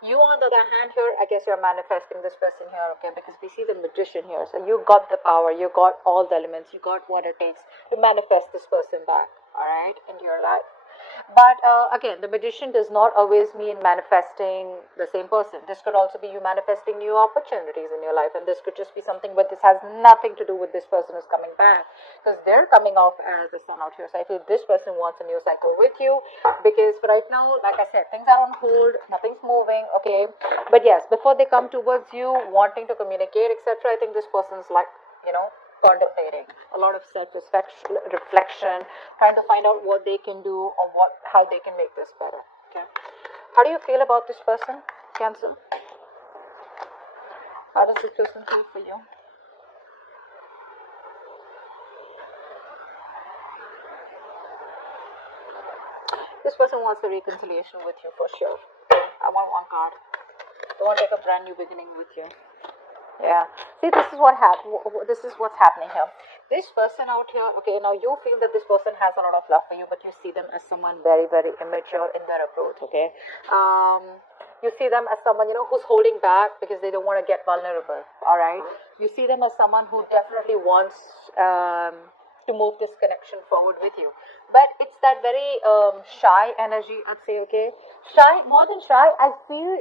You, on the other hand, here, I guess you're manifesting this person here, okay? Because we see the magician here. So you got the power, you got all the elements, you got what it takes to manifest this person back, all right, into your life. But again, the magician does not always mean manifesting the same person. This could also be you manifesting new opportunities in your life, and this could just be something, but this has nothing to do with this person who's coming back, because they're coming off as the sun out here. So I feel this person wants a new cycle with you, because right now, like I said, things are on hold, nothing's moving, okay? But yes, before they come towards you, wanting to communicate, etc., I think this person's like, contemplating a lot of self reflection, trying to find out what they can do or how they can make this better. Okay, how do you feel about this person, Cancer? How does this person feel for you? This person wants a reconciliation with you for sure. I want one card. They want to take a brand new beginning with you. Yeah. See, this is what's happening here. This person out here, okay, now you feel that this person has a lot of love for you, but you see them as someone very, very immature in their approach, okay? You see them as someone, who's holding back because they don't want to get vulnerable, all right? You see them as someone who definitely wants to move this connection forward with you. But it's that very shy energy, I'd say, okay? Shy, more than shy, I feel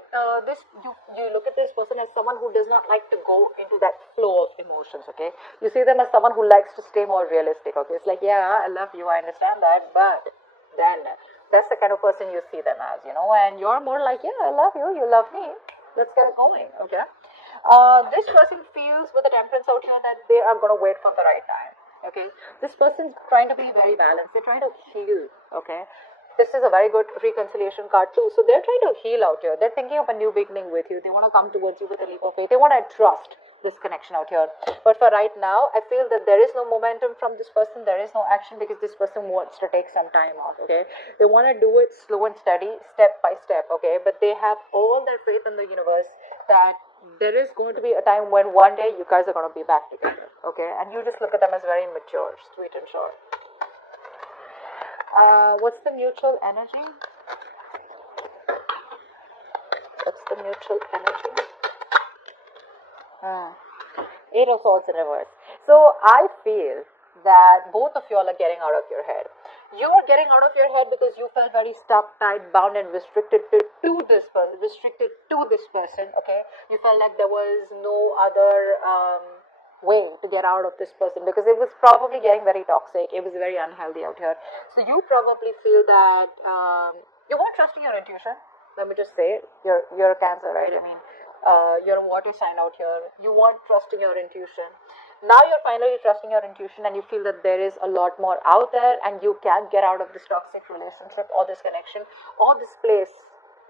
you look at this person as someone who does not like to go into that flow of emotions, okay? You see them as someone who likes to stay more realistic, okay? It's like, yeah, I love you, I understand that, but then that's the kind of person you see them as, and you're more like, yeah, I love you, you love me, let's get it going, okay? This person feels with the temperance out here that they are going to wait for the right time. Okay, this person's trying to be very balanced. They're trying to heal. Okay, this is a very good reconciliation card too. So they're trying to heal out here. They're thinking of a new beginning with you. They want to come towards you with a leap of faith. They want to trust this connection out here. But for right now, I feel that there is no momentum from this person. There is no action because this person wants to take some time off. Okay, they want to do it slow and steady, step by step. Okay, but they have all their faith in the universe that there is going to be a time when one day you guys are going to be back together, okay? And you just look at them as very mature, sweet and short. What's the mutual energy? What's the mutual energy? Eight of Swords in reverse. So I feel that both of you all are getting out of your head. You are getting out of your head because you felt very stuck, tied, bound, and restricted to this person. Okay, you felt like there was no other way to get out of this person because it was probably getting very toxic. It was very unhealthy out here. So you probably feel that you weren't trusting your intuition. Let me just say it. You're a Cancer, right? I mean, you're a water sign out here. You weren't trusting your intuition. Now you're finally trusting your intuition and you feel that there is a lot more out there and you can get out of this toxic relationship or this connection or this place,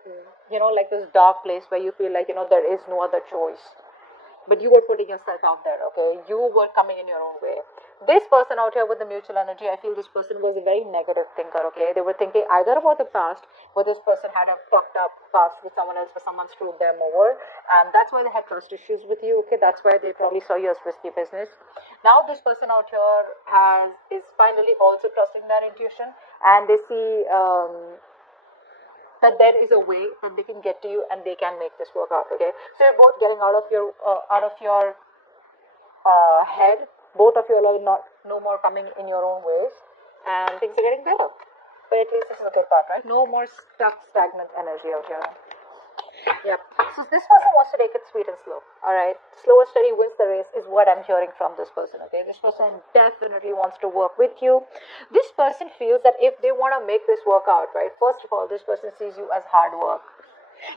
like this dark place where you feel like, there is no other choice. But you were putting yourself out there, okay? You were coming in your own way. This person out here with the mutual energy, I feel this person was a very negative thinker, okay? They were thinking either about the past, where this person had a fucked up past with someone else, where someone screwed them over, and that's why they had trust issues with you, okay? That's why they probably saw you as risky business. Now this person out here is finally also trusting their intuition, and they see that there is a way that they can get to you and they can make this work out, okay? So you're both getting out of your head. Both of you are not no more coming in your own ways, and things are getting better. But at least this is a good part, right? No more stagnant energy out here. Yep. So this person wants to take it sweet and slow. Alright. Slow and steady wins the race is what I'm hearing from this person. Okay. This person definitely wants to work with you. This person feels that if they want to make this work out, right? First of all, this person sees you as hard work.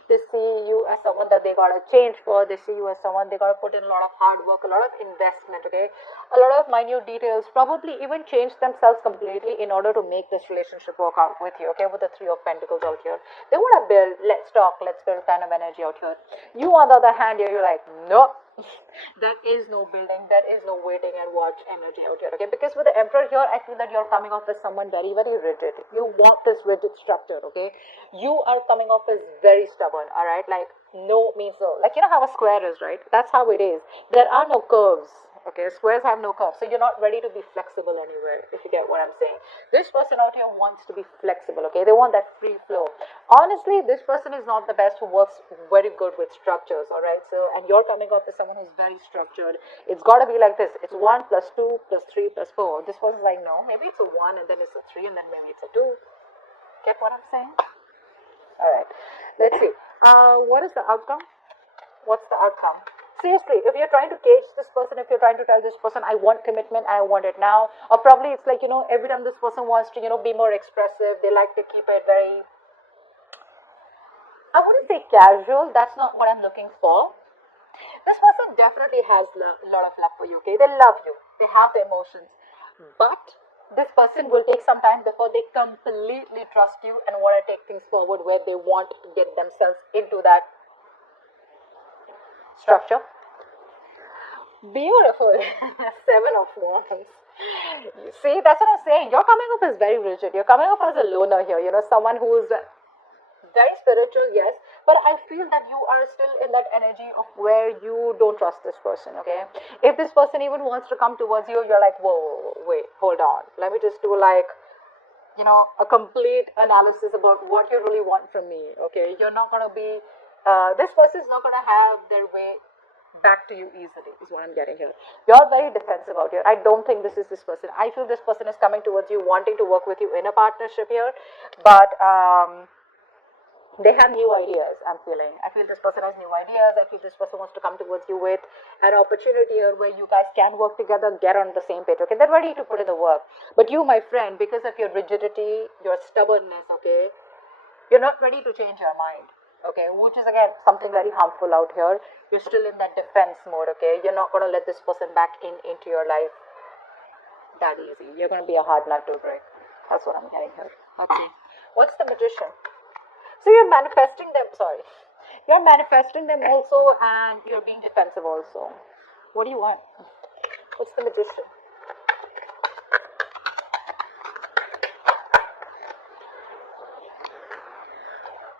They see you as someone that they gotta change for. They see you as someone they gotta put in a lot of hard work, a lot of investment, okay? A lot of minute details, probably even change themselves completely in order to make this relationship work out with you, okay? With the Three of Pentacles out here. They wanna build, let's talk, let's build kind of energy out here. You, on the other hand, you're like, nope. There is no building, there is no waiting and watch energy out here, okay? Because with the Emperor here, I feel that you're coming off as someone very, very rigid. You want this rigid structure, okay? You are coming off as very stubborn, alright? Like, no means no. Like, you know how a square is, right? That's how it is. There are no curves Okay, squares have no curves, so you're not ready to be flexible anywhere, if you get what I'm saying. This person out here wants to be flexible, okay? They want that free flow. Honestly, this person is not the best who works very good with structures, all right? So, and you're coming up with someone who's very structured. It's got to be like this. It's 1 plus 2 plus 3 plus 4. This person's like, no, maybe it's a 1 and then it's a 3 and then maybe it's a 2. Get what I'm saying? All right, let's see. What is the outcome? What's the outcome? Seriously, if you're trying to cage this person, if you're trying to tell this person, I want commitment, I want it now, or probably it's like, every time this person wants to, be more expressive, they like to keep it very, I wouldn't say casual, that's not what I'm looking for. This person definitely has a lot of love for you, okay? They love you, they have the emotions, but this person will take some time before they completely trust you and want to take things forward where they want to get themselves into that structure. Beautiful. 7 of Wands. See, that's what I'm saying. Your coming up is very rigid. You're coming up as a loner here. Someone who's very spiritual, yes. But I feel that you are still in that energy of where you don't trust this person, okay? If this person even wants to come towards you, you're like, whoa, wait, hold on. Let me just do like, a complete analysis about what you really want from me, okay? You're not going to be, this person is not going to have their way back to you easily, is what I'm getting here. You're very defensive out here. I don't think this is this person. I feel this person is coming towards you, wanting to work with you in a partnership here, but they have new ideas, I'm feeling. I feel this person has new ideas. I feel this person wants to come towards you with an opportunity here where you guys can work together, get on the same page, okay? They're ready to put in the work. But you, my friend, because of your rigidity, your stubbornness, okay, you're not ready to change your mind. Okay, which is again something very harmful out here. You're still in that defense mode, okay? You're not going to let this person back into your life that easy. You're going to be a hard nut to break. That's what I'm getting here. Let's see. What's the Magician? So you're manifesting them, You're manifesting them also and you're being defensive also. What do you want? What's the Magician?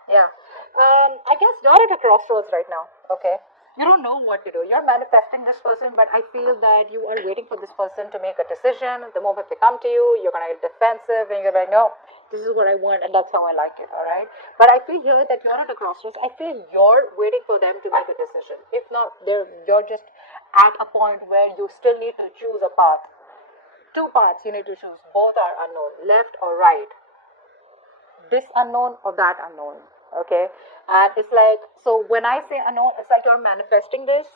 Yeah. I guess you're at a crossroads right now, okay? You don't know what to do. You're manifesting this person, but I feel that you are waiting for this person to make a decision. The moment they come to you, you're going to get defensive and you're like, no, this is what I want and that's how I like it, all right? But I feel here that you're at a crossroads. I feel you're waiting for them to make a decision. If not, you're just at a point where you still need to choose a path. 2 paths you need to choose. Both are unknown, left or right. This unknown or that unknown. Okay, and it's like, so when I say unknown, it's like you're manifesting this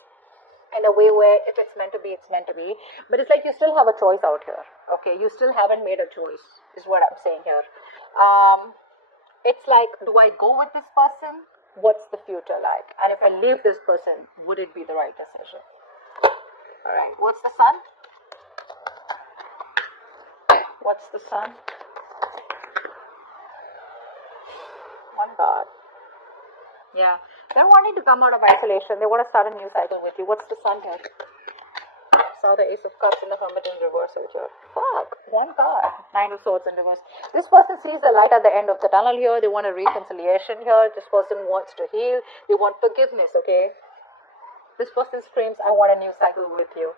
in a way where if it's meant to be, it's meant to be, but it's like you still have a choice out here. Okay, you still haven't made a choice, is what I'm saying here. It's like, do I go with this person? What's the future like? And if I leave this person, would it be the right decision? All right, what's the Sun? What's the Sun? One card. Yeah, they're wanting to come out of isolation. They want to start a new cycle with you. What's the Sun here? Saw the Ace of Cups in the Hermit in reverse here. Fuck, 1 card. 9 of Swords in reverse. This person sees the light at the end of the tunnel here. They want a reconciliation here. This person wants to heal. They want forgiveness, okay? This person screams, I want a new cycle with you.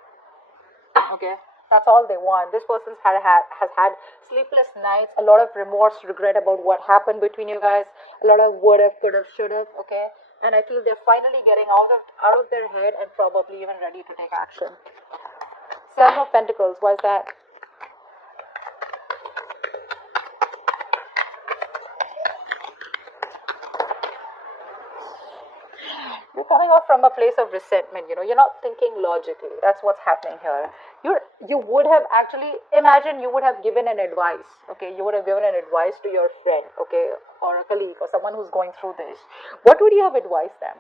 Okay? That's all they want. This person has had sleepless nights, a lot of remorse, regret about what happened between you guys, a lot of would have, could have, should have, okay? And I feel they're finally getting out of their head and probably even ready to take action. 7 of Pentacles, why is that? You're coming off from a place of resentment, you're not thinking logically. That's what's happening here. You would have actually, imagine you would have given an advice, okay? You would have given an advice to your friend, okay? Or a colleague or someone who's going through this. What would you have advised them?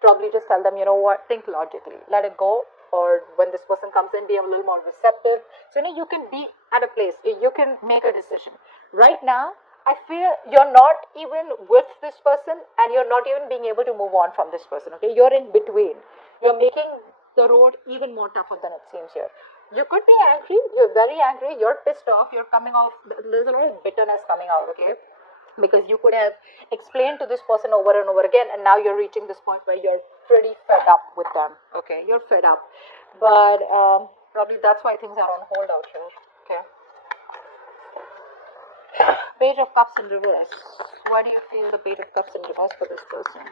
Probably just tell them, you know what, think logically, let it go. Or when this person comes in, be a little more receptive. So, you can be at a place, you can make a decision. Right now, I feel you're not even with this person and you're not even being able to move on from this person, okay? You're in between. You're making the road even more tougher than it seems here. You could be angry, you're very angry, you're pissed off, you're coming off, there's a lot of bitterness coming out, okay? Because you could have explained to this person over and over again and now you're reaching this point where you're pretty fed up with them, okay? You're fed up. But Probably that's why things are on hold out here. Okay. Page of Cups in reverse. Why do you feel the Page of Cups in reverse for this person?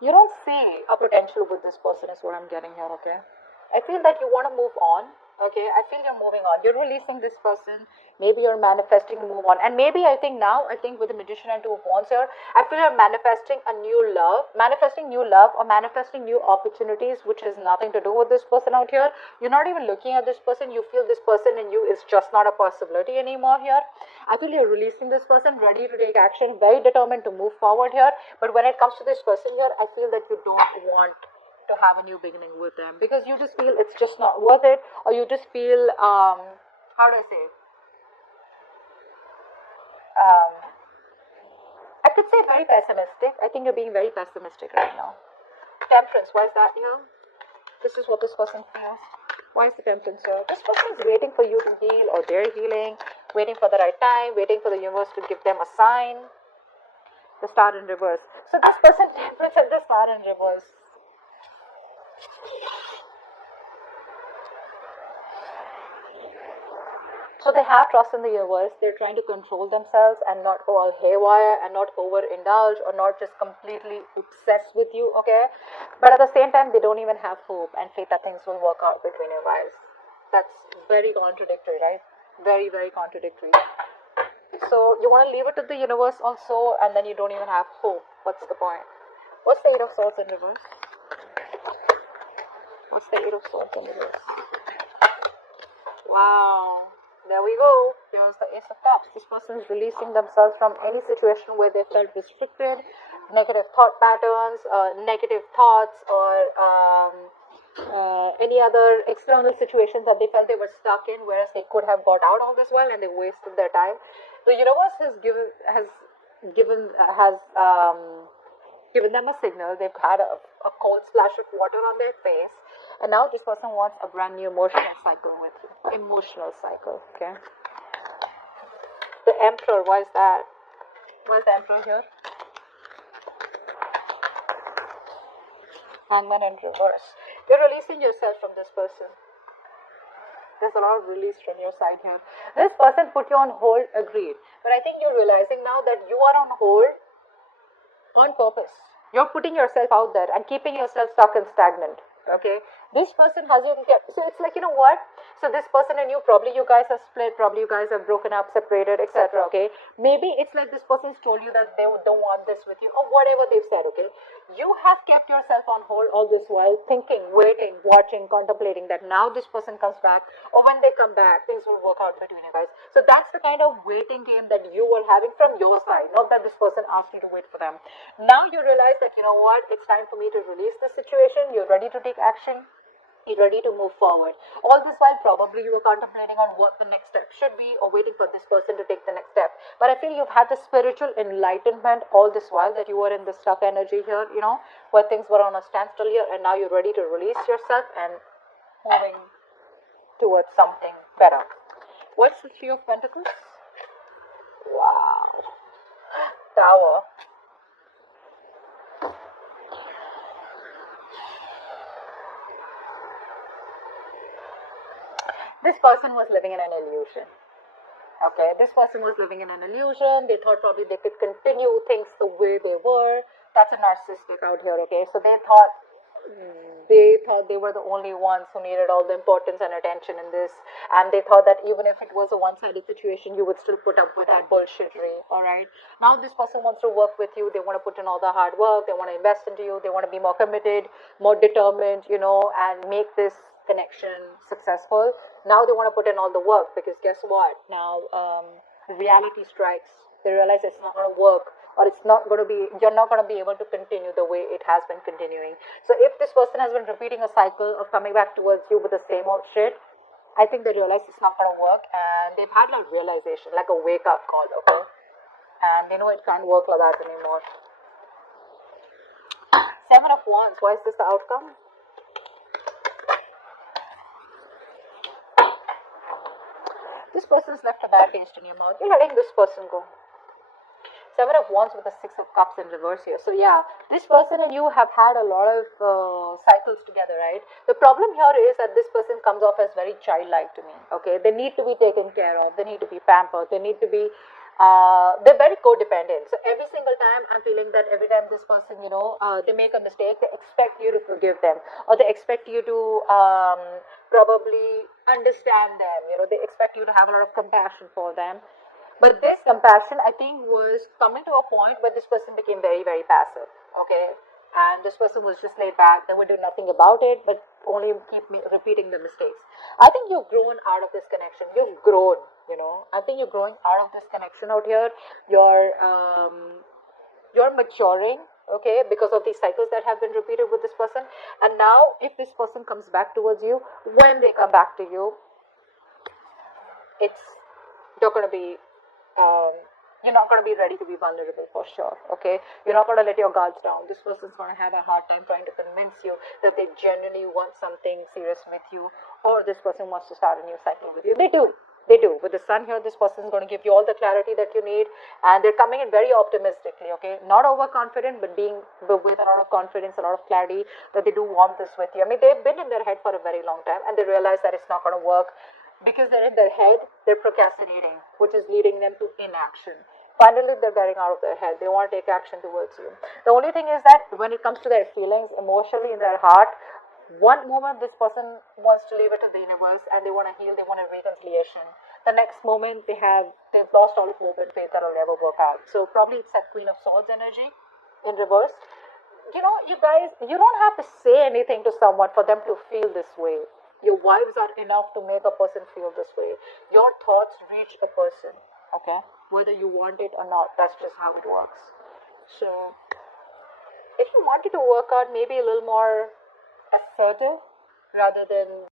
You don't see a potential with this person is what I'm getting here, okay? I feel that you want to move on, okay? I feel you're moving on. You're releasing this person. Maybe you're manifesting to move on. And maybe I think with the Magician and Two of Wands here, I feel you're manifesting a new love, or manifesting new opportunities, which has nothing to do with this person out here. You're not even looking at this person. You feel this person in you is just not a possibility anymore here. I feel you're releasing this person, ready to take action, very determined to move forward here. But when it comes to this person here, I feel that you don't want to have a new beginning with them, because you just feel it's just not worth it, or you just feel how do I say, I could say very pessimistic. I think you're being very pessimistic right now. Temperance, why is that here? This is what this person feels. Why is the Temperance here? This person is waiting for you to heal, or they're healing, waiting for the right time, waiting for the universe to give them a sign. The Star in reverse. So this person, Temperance and the Star in reverse. So they have trust in the universe. They're trying to control themselves and not go all haywire and not overindulge or not just completely obsessed with you, okay? But at the same time, they don't even have hope and faith that things will work out between you guys. That's very contradictory, right? Very, very contradictory. So you want to leave it to the universe also, and then you don't even have hope. What's the point? What's the Eight of Swords in reverse? What's the Eight of Swords in reverse? Wow. There we go. There's the Ace of Cups. This person is releasing themselves from any situation where they felt restricted, negative thought patterns, negative thoughts, or any other external situations that they felt they were stuck in, whereas they could have got out all this while and they wasted their time. The universe has given them a signal. They've had a cold splash of water on their face. And now this person wants a brand new emotional cycle with you. Emotional cycle, okay? The Emperor, why is that? Why is the Emperor here? Hangman in reverse. You're releasing yourself from this person. There's a lot of release from your side here. This person put you on hold, agreed. But I think you're realizing now that you are on hold on purpose. You're putting yourself out there and keeping yourself stuck and stagnant. Okay, this person hasn't kept, so it's like, you know what, so this person and you, probably you guys are split, probably you guys are broken up, separated, etc. Okay, maybe it's like this person's told you that they don't want this with you, or whatever they've said. Okay, you have kept yourself on hold all this while, thinking, waiting, watching, contemplating that now this person comes back, or when they come back things will work out between you guys. So that's the kind of waiting game that you were having from your side, not that this person asked you to wait for them. Now you realize that, you know what, it's time for me to release this situation. You're ready to take action, you're ready to move forward. All this while probably you were contemplating on what the next step should be, or waiting for this person to take the next step. But I feel you've had the spiritual enlightenment all this while, that you were in the stuck energy here, you know, where things were on a standstill here, and now you're ready to release yourself and moving towards something better. What's the Three of Pentacles? Wow. Tower. This person was living in an illusion. Okay, this person was living in an illusion. They thought probably they could continue things the way they were. That's a narcissistic out here, okay? So they thought they were the only ones who needed all the importance and attention in this. And they thought that even if it was a one-sided situation, you would still put up with that bullshittery, alright? Now this person wants to work with you. They want to put in all the hard work. They want to invest into you. They want to be more committed, more determined, you know, and make this connection successful. Now they want to put in all the work, because guess what? Now reality strikes. They realize it's not going to work, or it's not going to be, you're not going to be able to continue the way it has been continuing. So if this person has been repeating a cycle of coming back towards you with the same old shit, I think they realize it's not going to work, and they've had a realization, like a wake up call, okay? And they know it can't work like that anymore. Seven of Wands, why is this the outcome? This person's left a bad taste in your mouth. You're letting this person go. Seven of Wands with the Six of Cups in reverse here. So yeah, this person and you have had a lot of cycles together, right? The problem here is that this person comes off as very childlike to me. Okay, they need to be taken care of. They need to be pampered. They need to be. They're very codependent. So every single time I'm feeling that every time this person, they make a mistake, they expect you to forgive them, or they expect you to probably understand them. They expect you to have a lot of compassion for them. But this compassion, I think, was coming to a point where this person became very, very passive. Okay, and this person was just laid back. They would do nothing about it, but only keep repeating the mistakes. I think you've grown out of this connection. You've grown. I think you're growing out of this connection out here. You're maturing. Okay, because of these cycles that have been repeated with this person. And now, if this person comes back towards you, when they come back to you, it's you're going to be you're not going to be ready to be vulnerable for sure. Okay, you're not going to let your guards down. This person's going to have a hard time trying to convince you that they genuinely want something serious with you, or this person wants to start a new cycle with you. They do. With the sun here, this person is going to give you all the clarity that you need, and they're coming in very optimistically. Okay, not overconfident, but with a lot of confidence, a lot of clarity that they do want this with you. I mean, they've been in their head for a very long time, and they realize that it's not going to work. Because they're in their head, they're procrastinating, which is leading them to inaction. Finally, they're getting out of their head. They want to take action towards you. The only thing is that when it comes to their feelings, emotionally in their heart, one moment this person wants to leave it to the universe and they want to heal, they want a reconciliation. The next moment they've lost all hope and faith that it'll never work out. So probably it's that Queen of Swords energy in reverse. You guys, you don't have to say anything to someone for them to feel this way. Your vibes are enough to make a person feel this way. Your thoughts reach a person, okay? Whether you want it or not, that's just how it works. So, if you wanted to work out maybe a little more assertive rather than